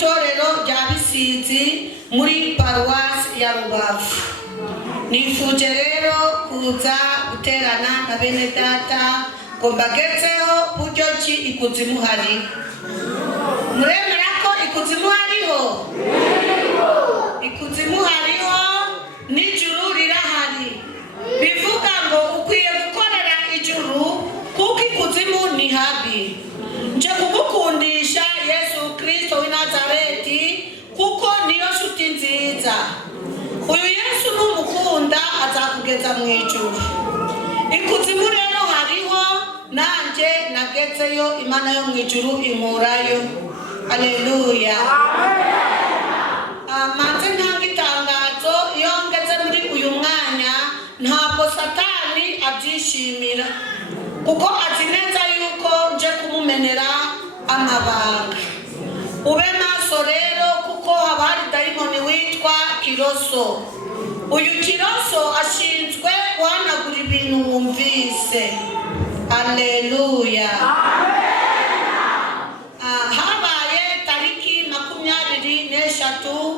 itorero rya Bisizi muri paruwasi ya Rubavu. Nifuje rero kuza guterana na bene data ngo mbagezeho buryo ki ikuzimu hari. Muremera ko ikuzimu hariho? Ikuzimu hariho, n'ijuru rirahari. Bivuga ngo ukwiye gukorera ijuru kuko ikuzimu ni habi. Nje kugukundisha Yesu Kristo w'i Nazareti kuko niyo nshuti nziza. Uyu Yesu numukunda azakugeza mu ijuru. Ikuzimu rero hariho, nanje nagezeyo, Imana yo mu ijuru inkurayo. Haleluya. Manze ntanga itangazo, iyo ngeze muri uyu mwanya ntabwo Satani abyishimira kuko azi neza yuko nje kumumenera amabanga. Ube maso rero kuko haba hari dayimoni witwa Kiroso. Uyu Kiroso ashinzwe guhanagura ibintu wumvise. Haleluya. Habaye tariki 23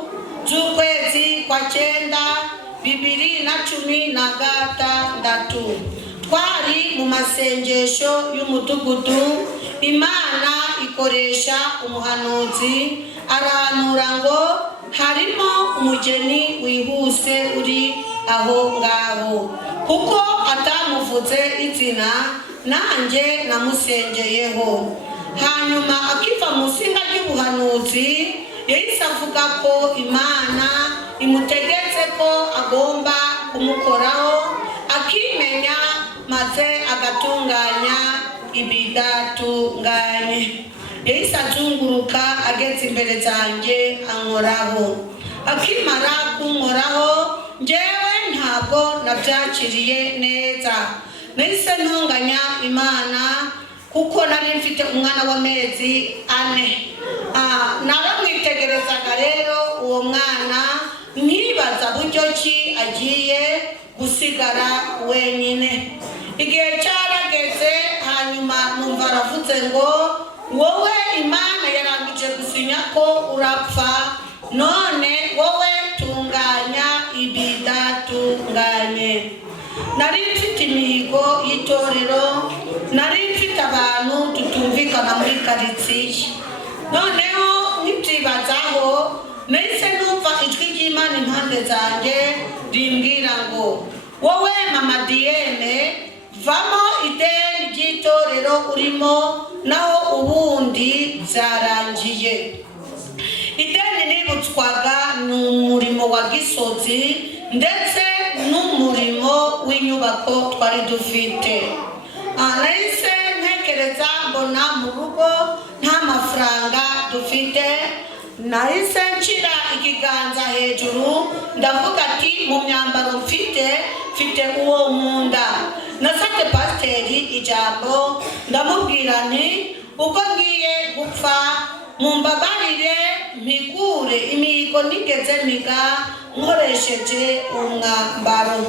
z'ukwezi kwa 9 2016 twari mu masengesho y'umudugudu. Imana ikoresha umuhanuzi aranura ngo harimo umugeni wihuse uri aho ngaho kuko atamuvuze izina, nanjye namusengeyeho. Hanyuma akiva mu singa ry'ubuhanuzi yahise avuga ko Imana imutegetse ko agomba kumukoraho akimenya maze agatunganya ibidatunganye. Yahise azunguruka ageze imbere zanjye ankoraho. Akimara kunkoraho njyewe ntabwo nabyakiriye neza. Nahise ntunganya Imana kuko nari mfite umwana w'amezi 4. Naramwitegerezaga rero uwo mwana nkibaza buryo ki agiye gusigara wenyine. Igihe cyarageze, hanyuma numva aravuze ngo wowe Imana yarangije gusinya ko urapfa, none wowe tunganya ibidatunganye. Nari mfite imihigo y'itorero, nari mfite abantu tutumvikana muri karitsiye. Noneho nkibyibazaho nahise numva ijwi ry'Imana impande zanjye rimbwira ngo wowe Mama Diene, vamo ideni ry'itorero urimo, naho ubundi byarangiye. Ideni nibutswaga n'umurimo wa Gisozi ndetse n'umurimo w'inyubako twari dufite. Nahise ntekereza mbona mu rugo nta mafaranga dufite. Nahise nshira ikiganza hejuru ndavuga ati mu myambaro mfite uwo nkunda. Nasabye pasiteri ijambo ndamubwira nti ubwo ngiye gupfa mumbabarire mpigure imihigo nigeze miga nkoresheje umwambaro.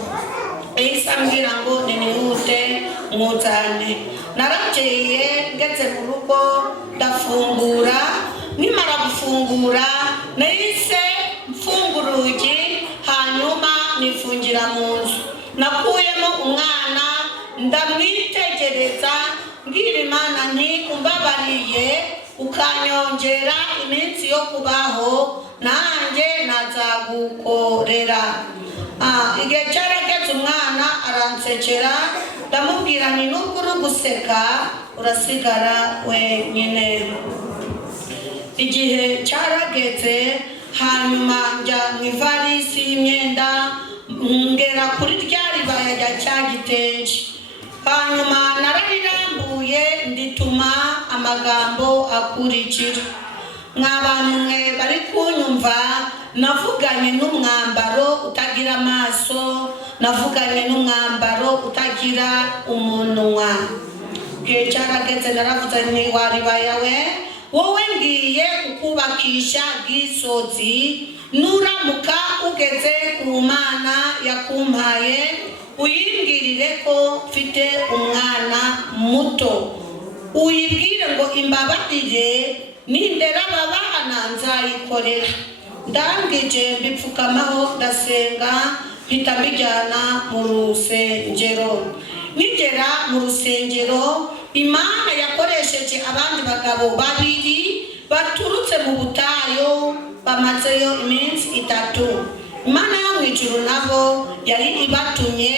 Yahise ambwira ngo ninihute mwuzane. Narakeye ngeze mu rugo ndafungura. Nimara gufungura nahise mfungura urugi, hanyuma nifungira mu nzu. Nakuyemo umwana ndamwitegereza mbwira Imana nti umbabariye ukanyongera iminsi yo kubaho, nanjye nazagukorera. Igihe cyarageze umwana aransekera, ndamubwira nti nubwo uri guseka urasigara wenyine. Igihe cyarageze, hanyuma njya mu ivarisi y'imyenda ngera kuri rya ribaya rya cya gitenje. Hanyuma nararirambuye ndituma amagambo akurikira. Mw'abantu mwe bari kunyumva, navuganye n'umwambaro utagira amaso, navuganye n'umwambaro utagira umunwa. Igihe cyarageze naravuze nti waribaya we, wowe ngiye kukubakisha Gisozi, nuramuka ugeze ku Mana yakumpaye uyimbwirire ko mfite umwana muto. Uyibwire ngo imbabarire nindera aba bana nzayikorera. Ndangije mbipfukamaho ndasenga mpita mbijyana mu rusengero. Nigera mu rusengero, Imana yakoresheje abandi bagabo babiri baturutse mu butayu bamazeyo iminsi 3. Imana yo mu ijuru nabo yari ibatumye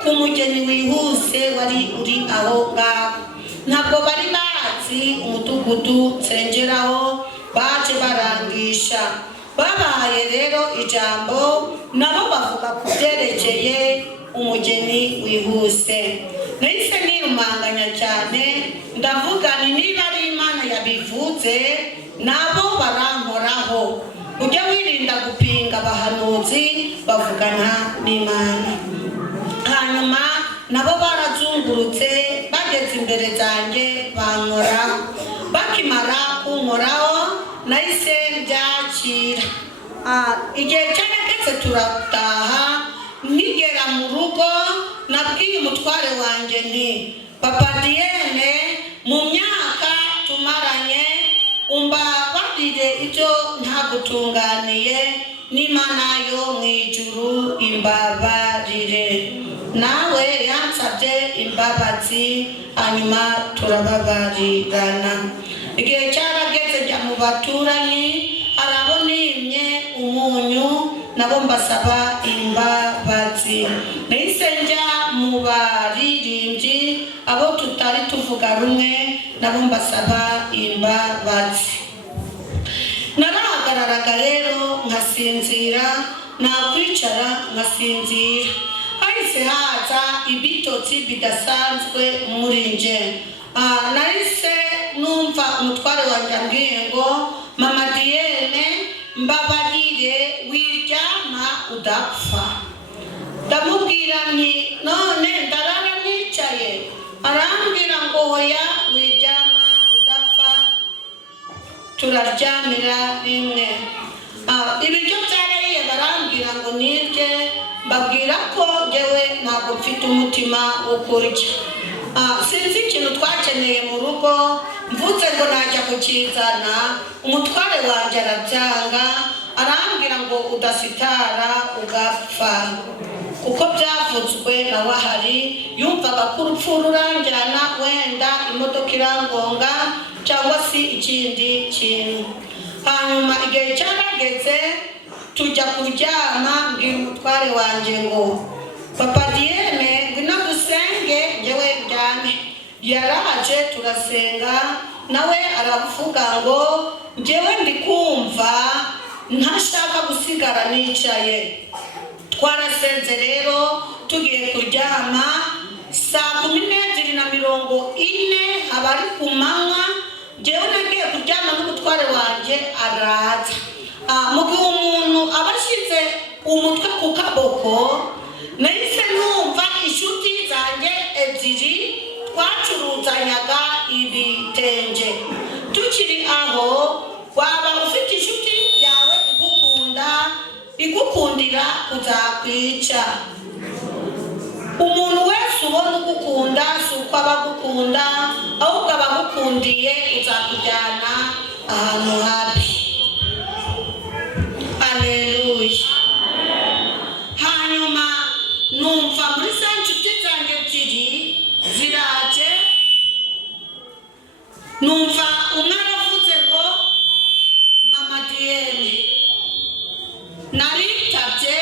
ku mugeni wihuse wari uri aho ngaho. Ntabwo bari bazi umudugudu nsengeraho, baje barangisha. Babahaye rero ijambo, nabo bavuga ku byerekeye umugeni wihuse. Nahise nirumanganya cyane, ndavuga ni niba ari Imana yabivuze nabo barankoraho. Ujya wirinda gupinga abahanuzi bavugana n'Imana. Hanyuma nabo barazungurutse bageze imbere zanjye bankoraho. Bakimara kunkoraho nahise byakira. Igihe cyarageze turataha. Nigera mu rugo nabwiye umutware wanjye nti Papa Diene, mu myaka tumaranye umbabarire ibyo ntagutunganiye, n'Imana yo mu ijuru imbabarire. Nawe yansabye imbabazi, hanyuma turababarirana. Igihe cyarageze njya mu baturanyi, arabonimye umunyu, nabo mbasaba imbabazi. Nahise njya mu baririmbyi, abo tutari tuvuga rumwe, nabo mbasaba imbabazi. Narahagararaga rero nkasinzira, nakwicara nkasinzira. Hahise haza ibitotsi bidasanzwe muri nje. Nahise numva umutware wanjye ambwiye ngo Mama Diene, mbabarire wiryama udapfa. Ndamubwira nti none ndarara nicaye. Arambwira ngo hoya wiryama udapfa, turaryamira rimwe. Ibiryo byarahiye barambwira ngo nirye, mbabwira ko njyewe ntabwo mfite umutima wo kurya. Sinzi ikintu twakeneye mu rugo, mvutse ngo najya kukizana, umutware wanjye arabyanga, arambwira ngo udasitara ugapfa. Kuko byavuzwe nawe ahari, yumvaga ko urupfu ruranjyana, wenda imodoka irangonga cyangwa se ikindi kintu. Hanyuma igihe cyarageze tujya kuryama, mbwira umutware wanjye ngo Papa Diene, ngwino dusenge njyewe ndyame. Yaraje turasenga, nawe aravuga ngo njyewe ndi kumva ntashaka gusigara nicaye. Twarasenze rero tugiye kuryama, saa 12:40 abari ku manywa, njyewe nagiye kuryama n'umutware wanjye araza. Mu gihe umuntu aba ashyize umutwe ku kaboko, nahise numva inshuti zanjye ebyiri twacuruzanyaga ibitenge. Tukiri aho, waba ufite inshuti yawe igukundira kuzakwica. Umuntu wese ubona ugukunda si uko aba agukunda, ahubwo aba agukundiye uzakujyana ahantu habi. Aleluya. Hanyuma numva muri za nshuti zanjye ebyiri ziraje, numva umwe aravuze ngo Mama Diene. Naritabye,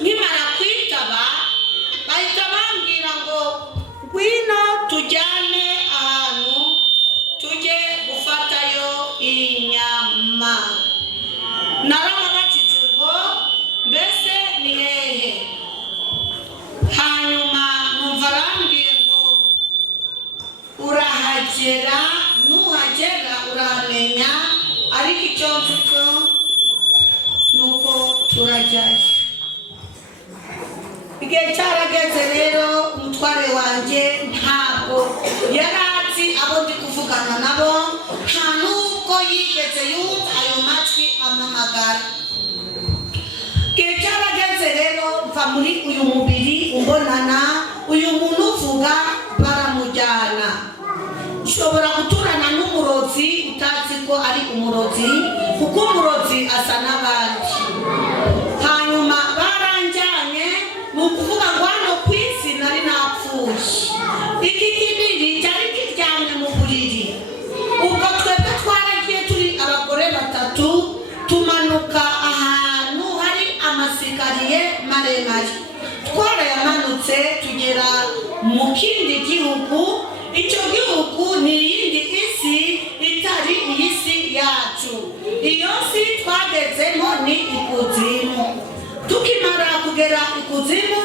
nimara kwitaba bahita bambwira ngo ngwino tujyane ahantu tujye gufatayo inyama. Narababatije ngo mbese ni hehe? Hanyuma numva arambwiye ngo urahagera, nuhagera uramenya, ariko icyo mvuga nuko turajyayo. Igihe cyarageze rero, umutware wanjye ntabwo yari azi abo ndi kuvugana nabo, nta nubwo yigeze yumva ayo matwi amamagara. Igihe cyarageze rero, mva muri uyu mubiri umbonana, uyu muntu uvuga baramujyana. Ushobora guturana n'umurozi utazi ko ari umurozi kuko umurozi asa n'abandi. Hanyuma baranjyanye, ni ukuvuga ngo hano ku isi nari napfuye. Iki kibiri cyari kiryamye mu buriri. Ubwo twebwe twaragiye turi abagore batatu, tumanuka ahantu hari amasikariye maremare. Twarayamanutse tugera mu kindi gihugu. Icyo gihugu ni iyindi isi itari iyi si yacu. Iyo si twagezemo ni ikuzimu. Tukimara kugera ikuzimu,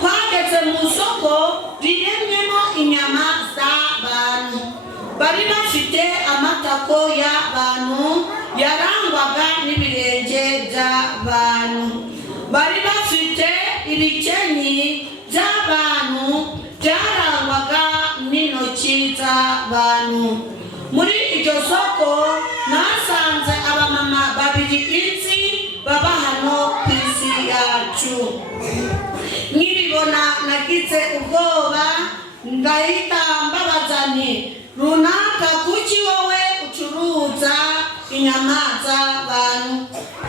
twageze mu soko riremyemo inyama z'abantu. Bari bafite amatako y'abantu yarangwaga n'ibirenge by'abantu. Bari bafite ibikenyi by'abantu byarangwaga n'intoki z'abantu. Muri iryo soko nasanze abamama babiri inzi baba hano ku isi yacu. Nkibibona nagize ubwoba, ndahita mbabaza nti, runaka kuki wowe ucuruza inyama z'abantu?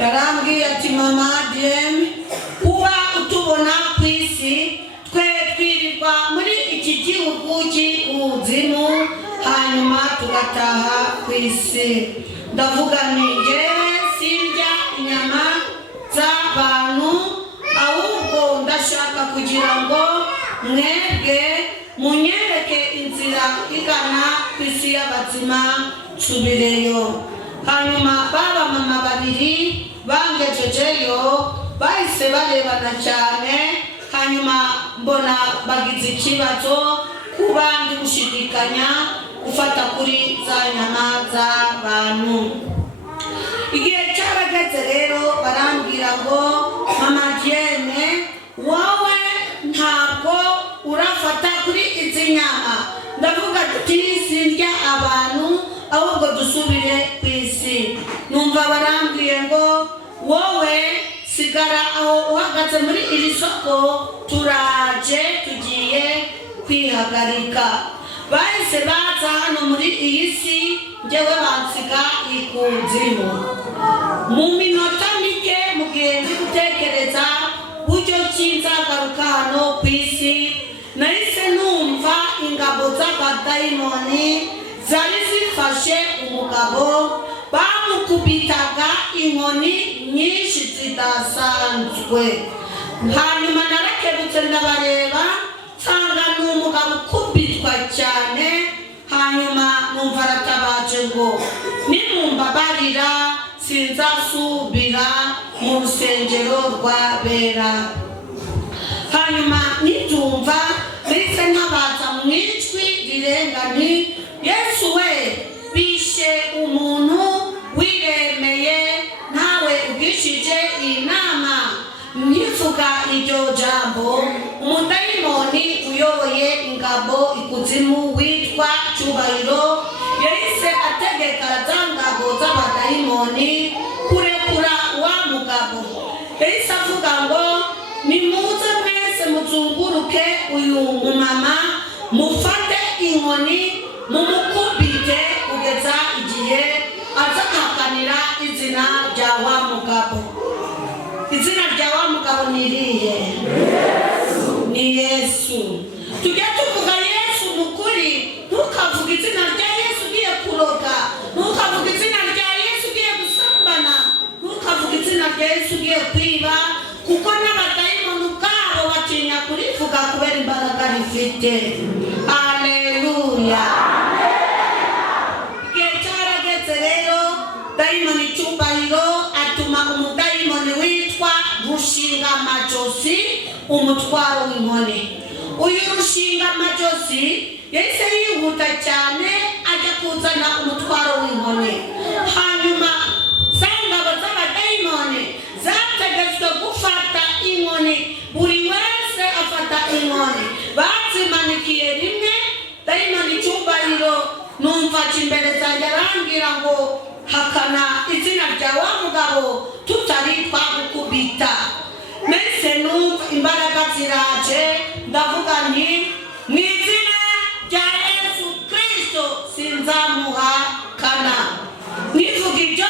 Yarambwiye ati, mama Dieme, kuba utubona ku isi, twe twirirwa muri iki gihugu cy'ikuzimu hanyuma tugataha ku isi. Ndavuga nti njyewe sindya inyama z'abantu, ahubwo ndashaka kugira ngo mwebwe munyereke inzira igana ku isi y'abazima nsubireyo. Hanyuma baba mama babiri bangejejeyo bahise barebana cyane. Hanyuma mbona bagize ikibazo kuba ndi gushidikanya gufata kuri za nyama z'abantu. Igihe cyarageze rero barambwira ngo, mama Dieme, wowe ntabwo urafata kuri izi nyama. Ndavuga ati sindya abantu, ahubwo dusubire ku isi. Numva barambwiye ngo, wowe sigara aho uhagaze muri iri soko, turaje tugiye kwihagarika. Bahise baza hano muri iyi si, njyewe bansiga ikuzimu. Mu minota mike mu gihe ndi gutekereza buryo ki nzagaruka hano ku isi, nahise numva ingabo z'abadayimoni zari zifashe umugabo, bamukubitaga inkoni nyinshi zidasanzwe. Hanyuma narakebutse ndabareba, nsanga ni umugabo ukubitwa cyane. Hanyuma numva aratabaje ngo, nimumbabarira sinzasubira mu rusengero rw'abera. Hanyuma nibyumva ndetse ntabaza mu ijwi rirenga nti, Yesu we, bishe umuntu wiremeye, ntawe ugishije inama. Nivuga iryo jambo, umudayimoni uyoboye ingabo ikuzimu witwa Cyubahiro yahise ategeka za ngabo z'abadayimoni kurekura wa mugabo. Yahise avuga ngo, nimuze mwese muzunguruke uyu mumama, mufate inkoni mumukubite kugeza igihe azahakanira izina rya wa mugabo. Izina rya wa mugabo ni irihe? Ni Yesu. Tujya tuvuga Yesu mukuri, ntukavuga izina rya Yesu ugiye kuroga, ntukavuga izina rya Yesu ugiye gusambana, ntukavuga izina rya Yesu ugiye kwiba, kuko n'abadayimoni ubwabo batinya kurivuga kubera imbaraga rifite. Haleluya. Igihe cyarageze rero, dayimoni Cyubahiro atuma umudayimoni witwa Rushingamajosi umutwaro w'inkoni. Uyu Rushingamajosi yahise yihuta cyane ajya kuzana umutwaro w'inkoni. Hanyuma za ngabo z'abadayimoni zategetswe gufata inkoni, buri wese afata inkoni. Bazimanikiye rimwe, dayimoni Cyubahiro numva imbere zanjye arambwira ngo, hakana izina rya wa mugabo tutari twagukubita. Mbese numva imbaraga ziraje, ndavuga nti, mu izina rya Yesu Kristo sinzamuhakana. Nivuga ibyo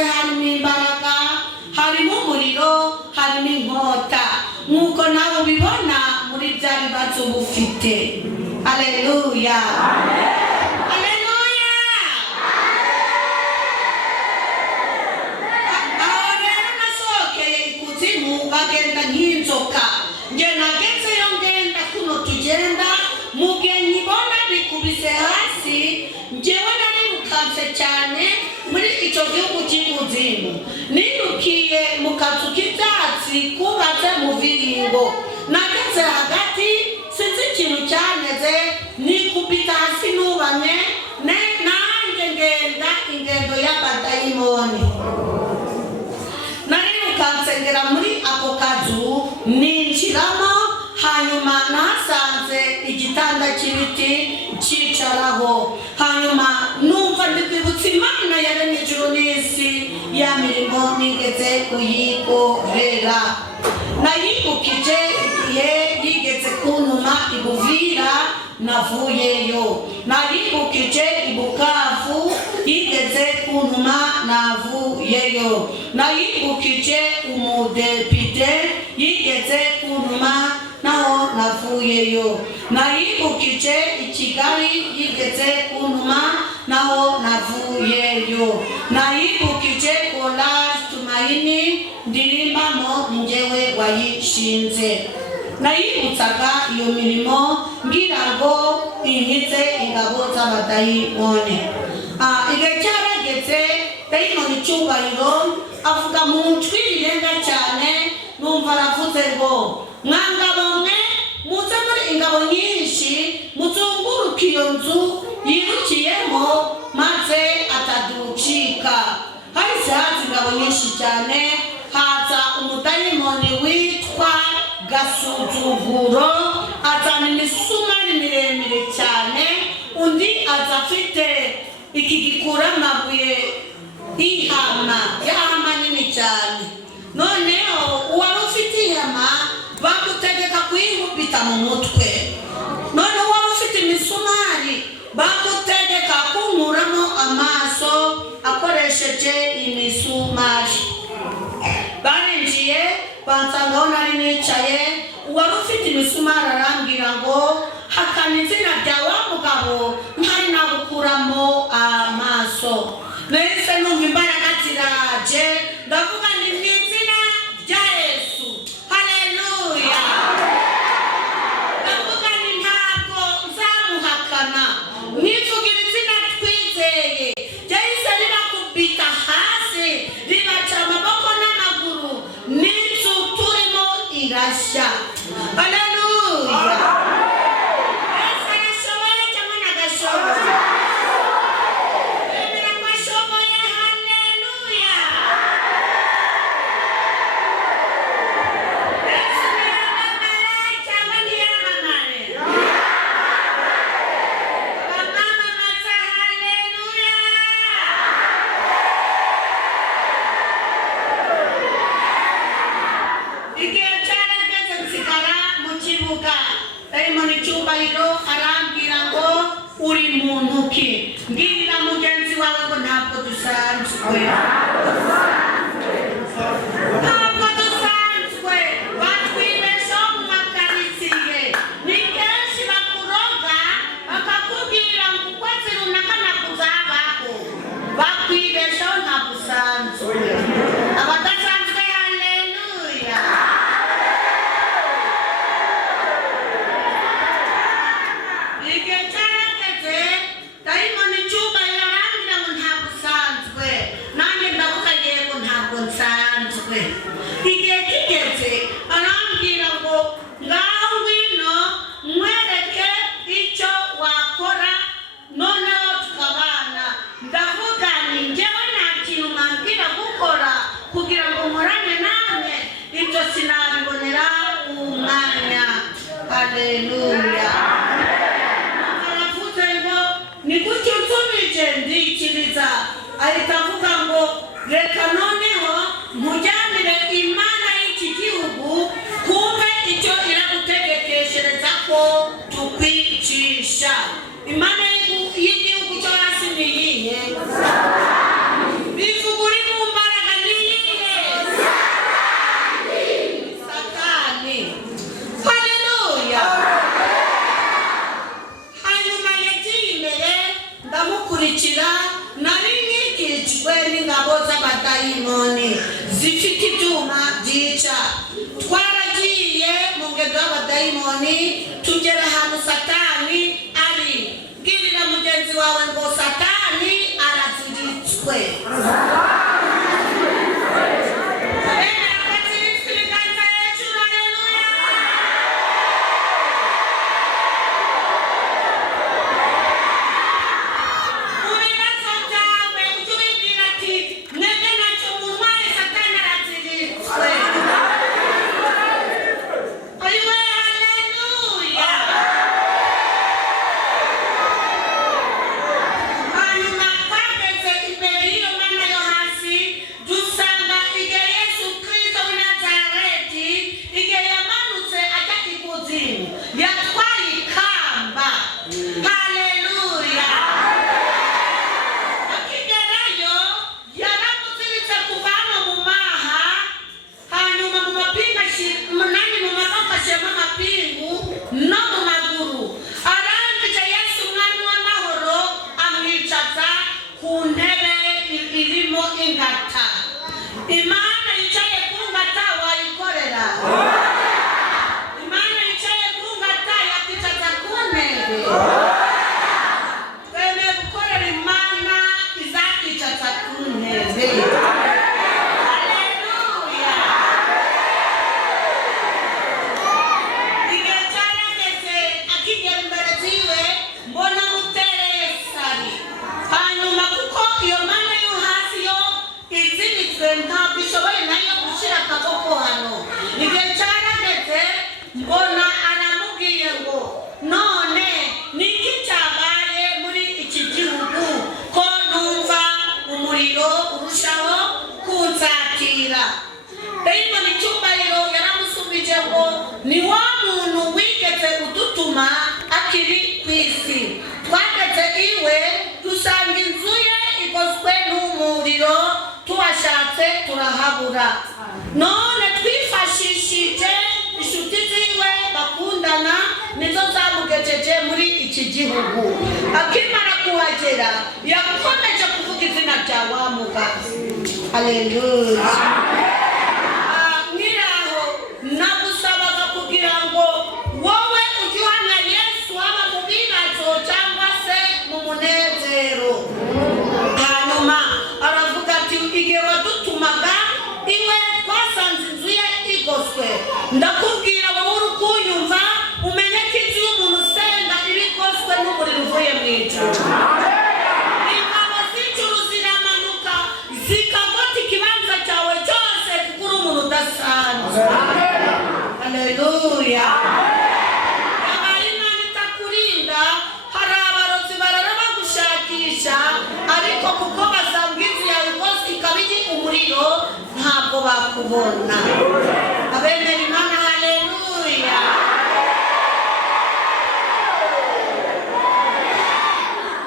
hanze harimo imbaraga, harimo umuriro, harimo inkota, nk'uko nawe ubibona muri bya bibazo ufite. Haleluya, haleluya. Aho rero nasohokeye ikuzimu bagenda nk'inzoka, nge nagezeyo ngenda kuno tugenda, mugihe nyibona bikubise hasi, ngewe narirukanse cyane muri icyo gihugu cy'ikuzimu. Nirukiye mu kazu k'ibyatsi kubatse mu viringo, nageze hagati sinzi ikintu cyaneze, nikubita hasi nubamye, nanjye ngenda ingendo y'abadayimoni. Narirukanse ngera muri ako kazu, ninjiramo, hanyuma nasanze igitanda cy'ibiti cyicaraho, hanyuma numva ndikwibutsa Imana yaremye ijuru n'isi, ya mirimo nigeze kuyikorera. Nayibukije igihe yigeze kuntuma i Buvira, navuyeyo. Nayibukije i Bukavu, yigeze kuntuma, navuyeyo. Nayibukije umudepite, yigeze kuntuma, naho navuyeyo. Nayibukije i Kigali, yigeze kuntuma, naho navuyeyo. Nayibukije Collage Tumaini, ndirimbamo njyewe wayishinze. Nayibutsaga iyo mirimo ngira ngo inkize ingabo z'abadayimoni. Igihe cyarageze, dayimoni cyubahiro avuga mu ijwi rirenga cyane, numva aravuze ngo mwangabo mwe muze muri ingabo nyinshi, muzunguruke iyo nzu yirukiyemo maze ataducika. Hahise haza ingabo nyinshi cyane, haza umudayimoni witwa Gasuzuguro, azana imisumari miremire cyane, undi aza afite iki gikura amabuye y'ihama, y'ahama nini cyane. Noneho uwari ufite ihama bagutegeka kuyikubita mu mutwe, noneho uwari ufite imisumari bagutegeka kunkuramo amaso akoresheje imisumari. Barinjiye bansangaho nari nicaye, uwari ufite imisumari arambwira ngo hakana izina rya wa mugabo ntari nagukuramo amaso. Nahise numva imbaraga ziraje, ndavuga ni mu izina rya Yesu. Haleluya. Ndavuga ni ntabwo nzamuhakana, nivugira izina twizeye. Ryahise ribakubita hasi, ribaca amaboko n'amaguru, n'inzu turimo irashya. Haleluya. Yesu arashoboye cyangwa ntagashoboye? Emera ko ashoboye. Haleluya. Yesu ntiyamamare cyangwa ntiyamamare? Bamwamamaza. Haleluya. Igihe cyarageze nsigara mu kibuga, dayimoni cyubahiro arambwira ngo uri muntu ki? Mbwira mugenzi wawe ngo ntabwo dusanzwe. Ntabwo dusanzwe, batwibeshaho mu makaritsiye. Ni kenshi bakuroga bakakubwira ngo ukwezi runaka nakuzabaho, bakwibeshaho ntabwo usanzwe. Abadasanzwe. Haleluya. Igihe cyarageze, dayimoni cyubahiro arambwira ngo ntabwo usanzwe, nanjye ndavuga yego ntabwo nsanzwe. Igihe kigeze arambwira ngo ngaho ngwino nkwereke icyo wakora, noneho tukabana. Ndavuga ni njyewe nta kintu mwambwira gukora kugira ngo nkorane namwe, ibyo sinabibonera umwanya. Haleluya. gikurikira nari nkikijwe n'ingabo z'abadayimoni zifite ibyuma byica. Twaragiye mu ngendo y'abadayimoni tugera ahantu Satani ari. Bwirira mugenzi wawe ngo Satani araziritswe. Imana yicaye ku ngata wayikorera. Imana yicaye ku ngata yakwicaza ku ntebe. Twemeye gukorera Imana izakwicaza ku ntebe. Haleluya. Igihe cyarageze akigera imbere ziwe mbona mutereye sari. Hanyuma kuko iyo mana yo hasi yo izibitswe ntabwo ishoboye nayo gushyira akaboko hano. Igihe cyarageze mbona aramubwiye ngo none niki cyabaye muri iki gihugu ko numva umuriro urushaho kunsatira. Dayimoni icyubahiro yaramusubije ngo ni wa muntu wigeze udutuma akiri ku isi. Twageze iwe dusanga inzu ye igoswe n'umuriro, tuwashatse turahabura. None twifashishije inshuti ziwe bakundana nizo zamugejeje muri iki gihugu. Akimara kuhagera yakomeje kuvuga izina rya wa mugabo. Haleluya. Mwiraho nagusabaga kugira ngo wowe ujye uhamya Yesu waba mu bibazo cyangwa se mu munezero. Hanyuma aravuga ati igihe wadutumaga iwe twasanze inzu ye igoswe. Ndakubwira wowe uri kunyumva umenye ko inzu y'umuntu usenga iba igoswe n'umuriro uvuye mu ijuru. Ingabo z'ijuru ziramanuka zikagota ikibanza cyawe cyose kuko uri umuntu udasanzwe. Haleluya. Abaye Imana itakurinda hari abarozi barara bagushakisha, ariko kuko basanga inzu yawe igoswe ikaba iri umuriro ntabwo bakubona. Abemera Imana haleluya.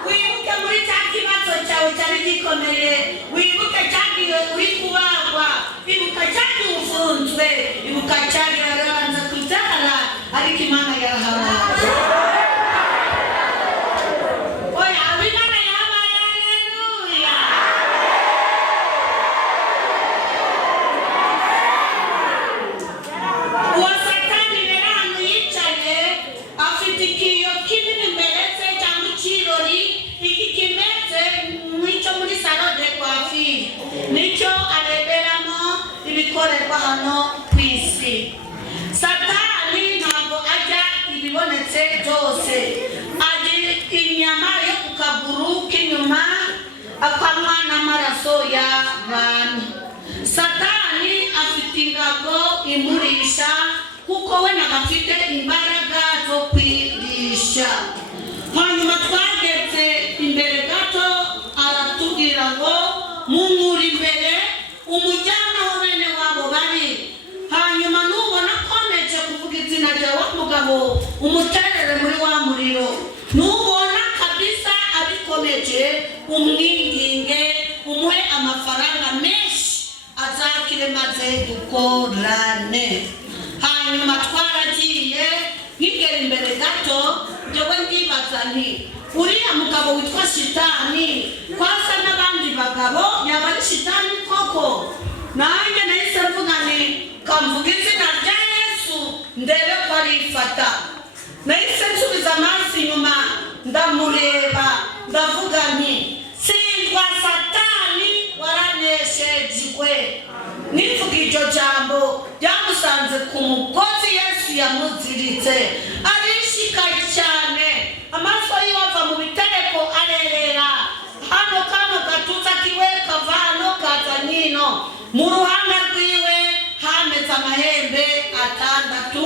Wibuke muri cya kibazo cyawe cyari gikomeye, wibuke cyagiye uri kubagwa, ibuka cyagiye ufunzwe, ibuka cyagiye warabanza kubyara ariko Imana yarahabaye. Oya Imana yahabaye. Haleluya. Uwo Satani rero hano yicaye afite ikiyo kinini imbere se cyangwa ikirori. Iki kimeze nk'icyo muri salon de coiffure, nicyo areberamo ibikorerwa hano ku isi. Satani ntabwo ajya ibibonetse byose. Agira inyama yo ku kaguru k'inyuma akanywa n'amaraso y'abantu. Satani afite ingabo imurisha kuko we nagafite imbaraga zo kwirisha. Hanyuma twageze imbere gato aratubwira ngo mumuri imbere umujyana aho bene wabo bari. Hanyuma nubona akomeje kuvuga izina rya wa mugabo umuterere muri wa muriro. Nubona kabisa abikomeje umwinginge umuhe amafaranga menshi azakire maze dukorane. Hanyuma twaragiye nkigera imbere gato njyewe ndibaza ndibaza nti uriya mugabo witwa shitani kwasa n'abandi bagabo yaba ari shitani koko? nanjye nahise mvuga nti kamvuga izina rya Yesu ndebe ko arifata. nahise nsubiza amaso inyuma ndamureba ndavuga nti sindwa Satani waranesheje. nivuga iryo jambo ryamusanze ku mugozi Yesu yamuziritse arishika cyane, amaso yiwe ava mu bitereko arerera hano kano gatuza kiwe kavano kazanyino, mu ruhanga rwiwe hameze amahembe 6,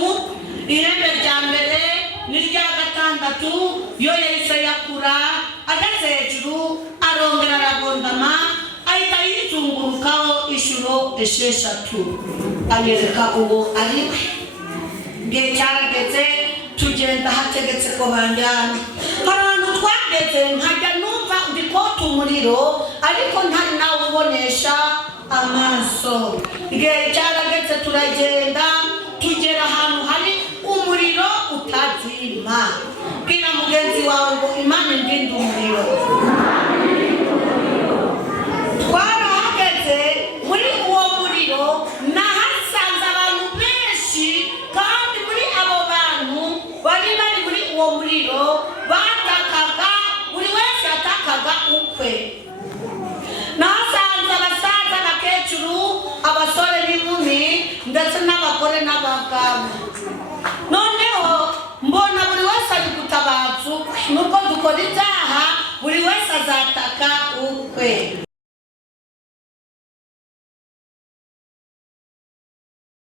ihembe rya mbere n'irya gatandatu yo yahise yakura, ageze hejuru arongera aragondama ahita yizungurukaho inshuro 6 anyereka uwo ari we. Igihe cyarageze tugenda hategetse ko banjyana, hari ahantu twageze nkajya numva ndikota umuriro ariko ntari nawe ubonesha amaso. Igihe cyarageze turagenda tugera ahantu hari umuriro utazima. Bwira mugenzi wawe ngo Imana indinde umuriro. Twarahageze muri uwo muriro nahasanze abantu benshi, kandi muri abo bantu bari muri uwo muriro batakaga, buri wese yatakaga ukwe. nahasanze abasaza n'abakecuru, abasore n'inkumi ndetse n'abagore n'abagabo. noneho mbona buri wese ari gutabaza ukwe, nuko dukora ibyaha buri wese azataka ukwe.